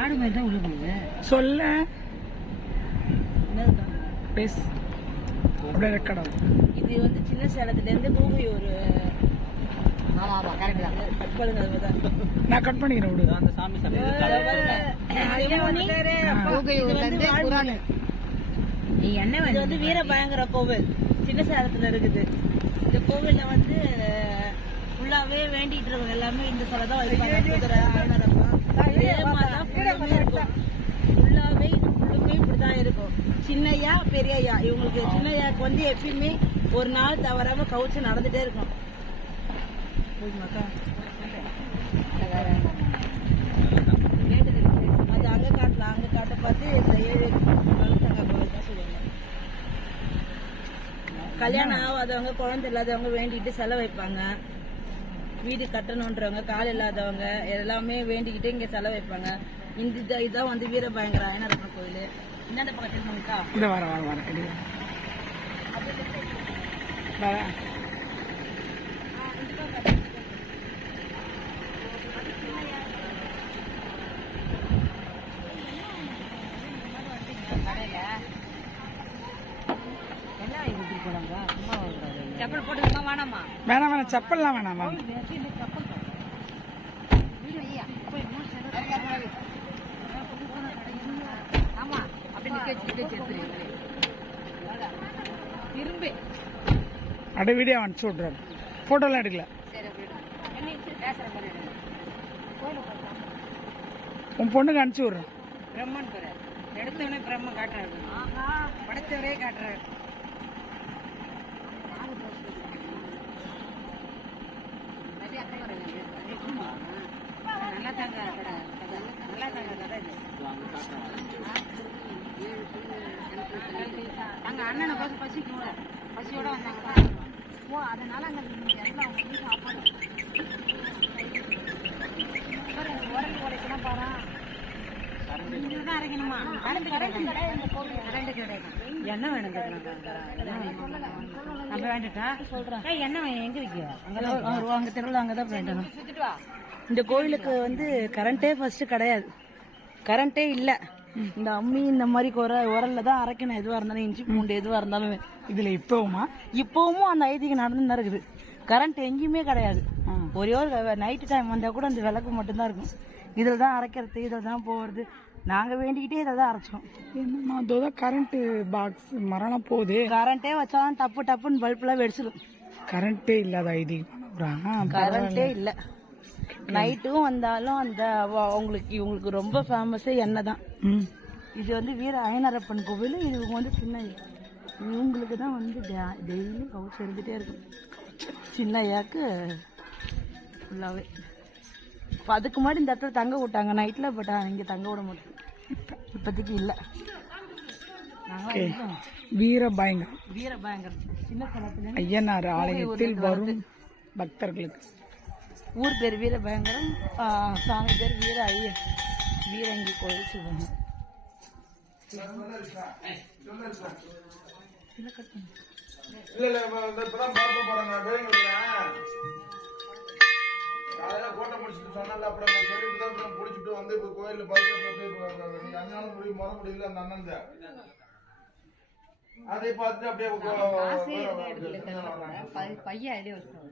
ஆடு மாதிரி தான் உள்ள சொல்ல பேசு அப்படியே ரெக்கார்ட் ஆகும். இது வந்து சின்ன சேலத்துலேருந்து பூமி ஒரு நான் கட் பண்ணிக்கிறேன் விடு. அந்த சாமி இது வந்து வீரபயங்கர கோவில் சின்ன சேலத்துல இருக்குது. இந்த கோவில்ல வந்து ஃபுல்லாவே வேண்டிட்டு இருக்கவங்க எல்லாமே இந்த சிலை தான் வைப்பாங்க. குதிரை ஃபுல்லாவே ஃபுல்லுமே இப்படிதான் இருக்கும். சின்னையா பெரியய்யா இவங்களுக்கு சின்னையாக்கு வந்து எப்பயுமே ஒரு நாள் தவறாம கவுச்சு நடந்துட்டே இருக்கும். அது அங்க காட்டலாம், அங்க காட்ட பார்த்து கல்யாணம் ஆகாதவங்க குழந்தை இல்லாதவங்க வேண்டிட்டு செலவு வைப்பாங்க. வீடு கட்டணுன்றவங்க கால் இல்லாதவங்க எல்லாமே வேண்டிக்கிட்டு இங்க செலவு வைப்பாங்க. இந்த இதான் வந்து வீரபயங்கர ஐயனாரப்பன் கோயில். என்னென்ன பக்கத்துக்கா இந்த வர வர வர செப்பல் போட்டுக்கமா வேணாமா? வேணாம் வேணாம், செப்பல்லாம் வேணாமா? ஆமா திரும்பி அப்படியே வீடியோ அனுப்பிச்சு விட்றாரு. போட்டோலாம் எடுக்கல. உன் பொண்ணுக்கு அனுப்பிச்சு விட்றேன். பிரம்மன் பேரு எடுத்தவனே பிரம்மன் காட்டுறாரு, படைத்தவரே காட்டுறாரு. நல்லா தாங்க நல்லா தாங்க கடை அங்க அண்ணனை பார்த்து பசியோட வந்தாங்களா? ஓ அதனால அங்க இடத்துல அவங்க வந்து சாப்பாடு உரல் உடைக்கணும் பாரு. தான் அரைக்கணுமா? என்ன வேணும் நம்ம வேண்டுட்டா சொல்றேன். என்ன வேணும் எங்க வைக்க? அங்க தெருவில் அங்கதான் வேண்டணும். இந்த கோயிலுக்கு வந்து கரண்டே ஃபர்ஸ்ட் கிடையாது, கரண்டே இல்ல. இந்த அம்மி இந்த மாதிரி உரல்ல தான் அரைக்கணும். எதுவா இருந்தாலும் இஞ்சி பூண்டு எதுவா இருந்தாலும் இதுல இப்பவும் அந்த ஐதீகம் நடந்துதான் இருக்குது. கரண்ட் எங்கேயுமே கிடையாது. ஒரே ஒரு நைட்டு டைம் வந்தா கூட அந்த விளக்கு மட்டும்தான் இருக்கும். இதுல தான் அரைக்கிறது, இதுல தான் போறது. நாங்க வேண்டிக்கிட்டே இதை தான் அரைச்சோம். என்னமா அதோட கரண்ட் பாக்ஸ் மரணம் போகுது. கரண்டே வச்சாலும் டப்புன்னு பல்பெல்லாம் வெடிச்சிடும். கரண்டே இல்லாத ஐதீகம், கரண்டே இல்ல. நைட்டும் வந்தாலும் அந்த இவங்களுக்கு ரொம்ப ஃபேமஸே எண்ணெய் தான். இது வந்து வீர ஐயனாரப்பன் கோவில். இவங்க வந்து சின்ன இவங்களுக்கு தான் வந்து டெய்லி கவுச்சு இருந்துட்டே இருக்கும். சின்ன ஐயாக்கு ஃபுல்லாவே. அதுக்கு முன்னாடி இந்த இடத்துல தங்க விட்டாங்க நைட்ல, பட் இங்க தங்க விட மாட்டோம் இப்போதைக்கு இல்லை. வீரபயங்கரம் சின்ன சேலத்துல ஐயனார் ஆலயத்தில் வரும் பக்தர்களுக்கு ஊர் பேர் வீரபயங்கரம், சாமி பேர் வீர ஐயன், வீரங்கி கோயில் சிவன். காலையில கோட்டை முடிச்சுட்டு சொன்னால அப்புறம் சொல்லிட்டு தான் பிடிச்சிட்டு வந்து இப்போ கோயிலில் பார்த்து நீ அண்ணாலும் முடியும் முறை முடியல அந்த அண்ணன் தான் அதை பார்த்துட்டு அப்படியே பையன் ஐடியா வச்சு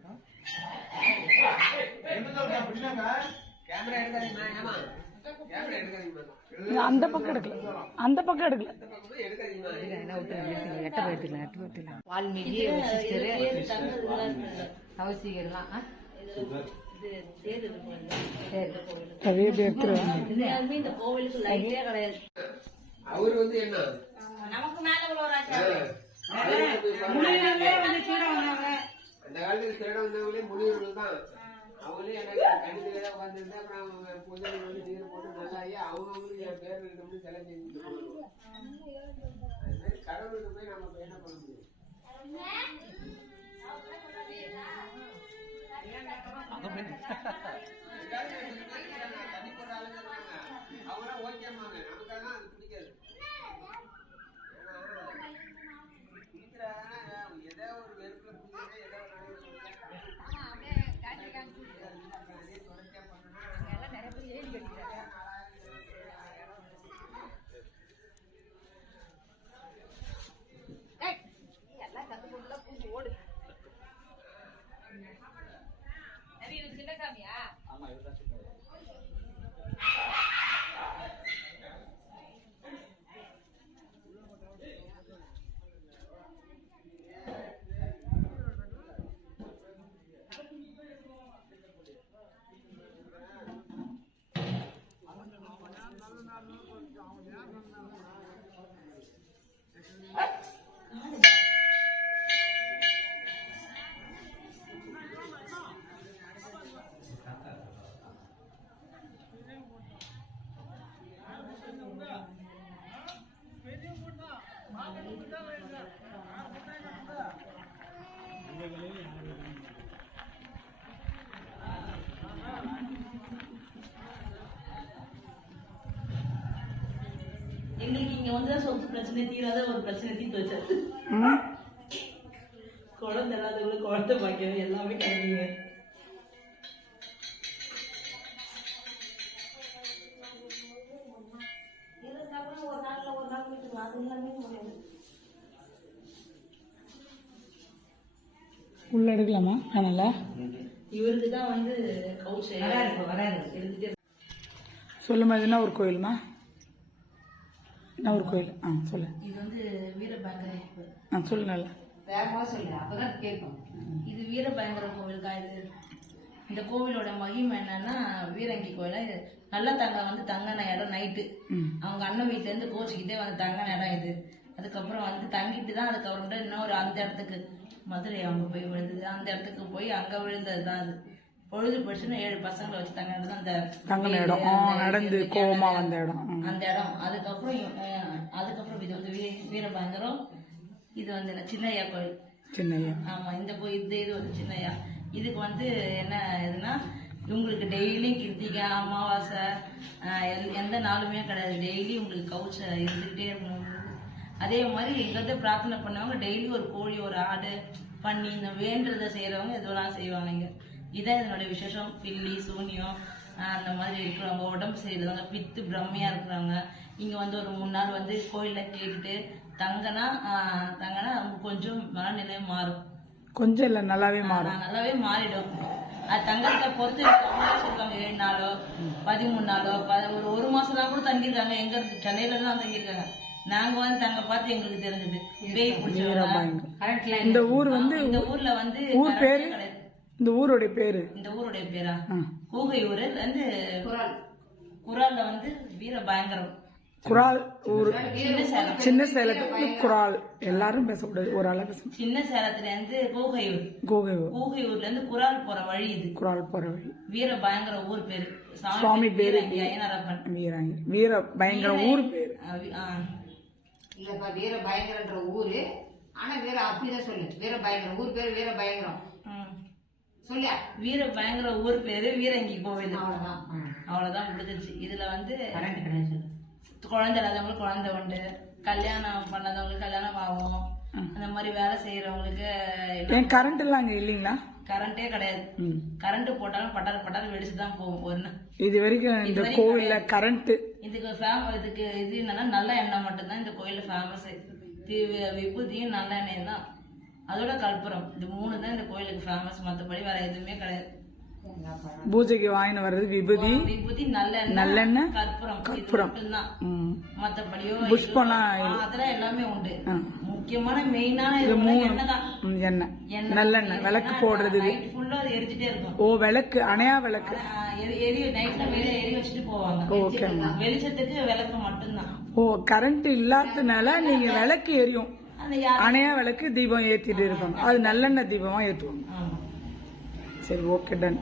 அந்த பக்கம் எடுக்கல, அந்த பக்கம் எடுக்கல. வால்மீகி அவசியம்லாம் அவரு வந்து என்ன நமக்கு மேல அந்த காலத்துல திருட வந்தவங்களே முனிவர்கள் தான். அவங்களே எனக்கு கணிதா உட்காந்துருந்தா அப்புறம் புதனை வந்து நீர் போட்டு நல்லாயி அவங்கவுங்களுக்கு என் பேர் இருக்கணும்னு சிலை செஞ்சுட்டு போடுவோம். அது மாதிரி கடவுளுக்கு போய் நம்ம என்ன பண்ண முடியும்? தண்ணி போடுற ஆளுங்க அவங்க ஓகேமாங்க, நமக்காக அது பிடிக்காது. ஏன்னா ஏதோ ஒரு எங்களுக்கு இங்க வந்து சொத்து பிரச்சனை தீராத ஒரு பிரச்சனை தீர்த்து வச்சாரு. குழந்தை இல்லாதவங்களுக்கு குழந்தை பாக்கிறது எல்லாமே கிடைக்குங்க. உள்ள எடுக்கலாமா அதனால இவருக்கு தான் வந்து கவுச் வராது. சொல்லுமா, இது என்ன ஒரு கோயிலுமா? என்ன ஒரு கோயில்? சொல்லு. இது வந்து வீரபயங்கர சொல்லு நல்லா சொல்லு, அப்பதான் கேட்கும். இது வீரபயங்கர கோவில் தான். இது இந்த கோவிலோட மகிமை என்னன்னா, வீரங்கி கோயில நல்ல தங்க வந்து தங்கின இடம் நைட்டு. அவங்க அண்ணன் வீட்டுல இருந்து கோச்சிக்கிட்டே வந்து தங்கின இடம் இது. அதுக்கப்புறம் வந்து தங்கிட்டு தான் அதுக்கப்புறம் இன்னொரு அந்த இடத்துக்கு மதுரை அவங்க போய் விழுந்தது. அந்த இடத்துக்கு போய் அங்க விழுந்தது தான் அது. பொழுது போச்சுன்னா 7 பசங்களை வச்சு தங்கினது அந்த தங்கின இடம், நடந்து கோவமா வந்த இடம், அந்த இடம். அதுக்கப்புறம் இது வந்து வீரபயங்கரம். இது வந்து சின்னையா கோயில். சின்னையா, ஆமா. இந்த கோயில் இது வந்து சின்னையா. இதுக்கு வந்து என்ன இதுன்னா, உங்களுக்கு டெய்லியும் கிருத்திகை, அமாவாசை, எந்த நாளுமே கிடையாது. டெய்லி உங்களுக்கு கவுச்ச இருந்துகிட்டே இருக்கணும். அதே மாதிரி எங்கிட்ட பிரார்த்தனை பண்ணவங்க டெய்லி ஒரு கோழி, ஒரு ஆடு பண்ணி இந்த வேண்டுறதை செய்யறவங்க இதெல்லாம் செய்வாங்க. இங்க இதான் இதனுடைய விசேஷம். பில்லி, சூன்யம் அந்த மாதிரி இருக்கிறவங்க, உடம்பு செய்யறவங்க, பித்து பிரம்மையா இருக்கிறவங்க இங்க வந்து ஒரு 3 நாள் வந்து கோயில்ல கேட்டுட்டு தங்கன்னா கொஞ்சம் மனநிலை மாறும். கொஞ்சம் இல்ல நல்லாவே மாறும். நல்லாவே மாறிடும். அது தங்கத்தை பொறுத்து சொல்லுவாங்க 7 நாளோ 13 நாளோ ஒரு மாசம் கூட தங்கியிருக்காங்க. எங்க இருக்கு? சென்னையில தான் தங்கியிருக்காங்க. நாங்க வந்து தங்க பார்த்து எங்களுக்கு தெரிஞ்சது பேய் பிடிச்சவங்க. இந்த ஊர் வந்து இந்த ஊர்ல வந்து ஊர் பேரு, இந்த ஊருடைய பேரு, இந்த ஊருடைய பேரா கூகையூர் வந்து குரால்ல வந்து வீரபயங்கரம். குரால் ஊர், சின்ன சேலத்துல குரால். எல்லாரும் பேசக்கூடாது, ஒரு ஆளா பேசணும். சின்ன சேலத்துல இருந்து கூகையூர், கூகையூர்ல இருந்து குரால் போற வழி இது. குரால் போற வழி. வீரபயங்கர ஊர் பேரு. சுவாமி பேரு ஐயனாரப்பன். வீரபயங்கர ஊர் பேரு இல்லப்பா, வீரபயங்கரன்ற ஊரு. ஆனா வீர அப்படிதான் சொல்லு. வீரபயங்கர ஊர் பேரு வீரபயங்கரம் சொல்லியா? வீரபயங்கர ஊர் பேரு வீரங்கி கோவில். அவ்வளவுதான் முடிஞ்சிருச்சு. இதுல வந்து குழந்தை இல்லாதவங்களுக்கு குழந்தை உண்டு, கல்யாணம் பண்ணாதவங்களுக்கு கல்யாணம் ஆகும். அந்த மாதிரி வேலை செய்யறவங்களுக்கு கரண்ட் எல்லாம் அங்க இல்லீங்களா? கரண்டே கிடையாது. கரண்ட் போட்டாலும் பட்டாரு வெடிச்சுதான் போகும். ஒரு இது வரைக்கும் இந்த கோவில்ல கரண்ட் இதுக்கு இது என்னன்னா நல்ல எண்ணெய் மட்டும்தான் இந்த கோயில்ல ஃபேமஸ். விபூதியும் நல்ல எண்ணெயும் தான், அதோட கற்பூரம். இது 3 தான் இந்த கோயிலுக்கு ஃபேமஸ். மற்றபடி வேற எதுவுமே கிடையாது. பூஜைக்கு வாங்கிட்டு வர்றது விபூதி, நல்லெண்ணெய், கற்பூரம் தான். மத்தபடியோ புஷ்பம்லாம் அதெல்லாம் எல்லாமே உண்டு. முக்கியமான மெயினான எண்ணெய், நல்லெண்ணெய், விளக்கு போடுறது ஃபுல்லா அது எரிஞ்சிட்டே இருக்கும். ஓ, விளக்கு, அணையா விளக்கு நைட்ல எரி வச்சுட்டு போவாங்க. வெளிச்சத்துக்கு விளக்கு மட்டும்தான். ஓ, கரண்ட் இல்லாதனால நீங்க விளக்கு எரியும், அணையா விளக்கு தீபம் ஏத்திட்டு இருப்பாங்க. அது நல்லெண்ணெய் தீபமா ஏத்துவாங்க. சரி, ஓகே, டன்.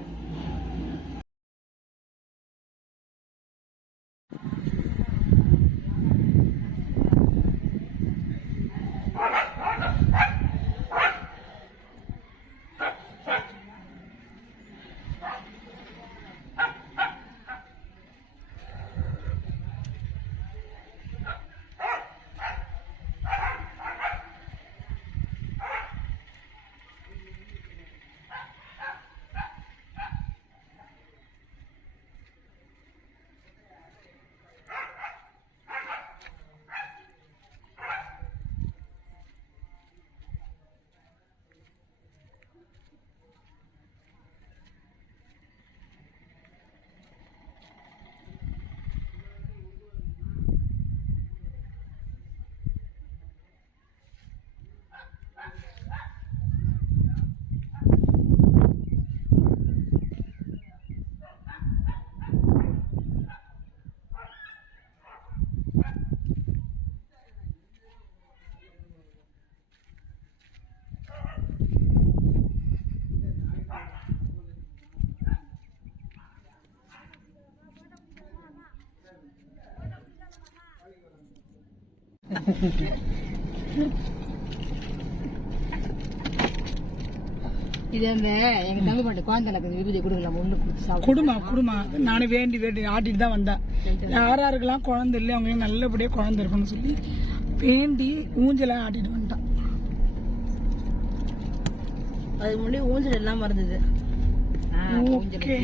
இது அந்த எங்க தம்பி பாட்டு குழந்தை விபூதி கொடுக்கலாம் ஒண்ணு கொடுத்து சாப்பிடு. குடுமா நானே வேண்டி ஆட்டிட்டு தான் வந்தேன். யாராருக்கெல்லாம் குழந்தை இல்லை அவங்களுக்கு நல்லபடியா குழந்தை இருக்கணும்னு சொல்லி வேண்டி ஊஞ்சலாம் ஆட்டிட்டு வந்துட்டான். அதுக்கு முன்னாடி ஊஞ்சல் எல்லாம் மறந்தது. ஓகே.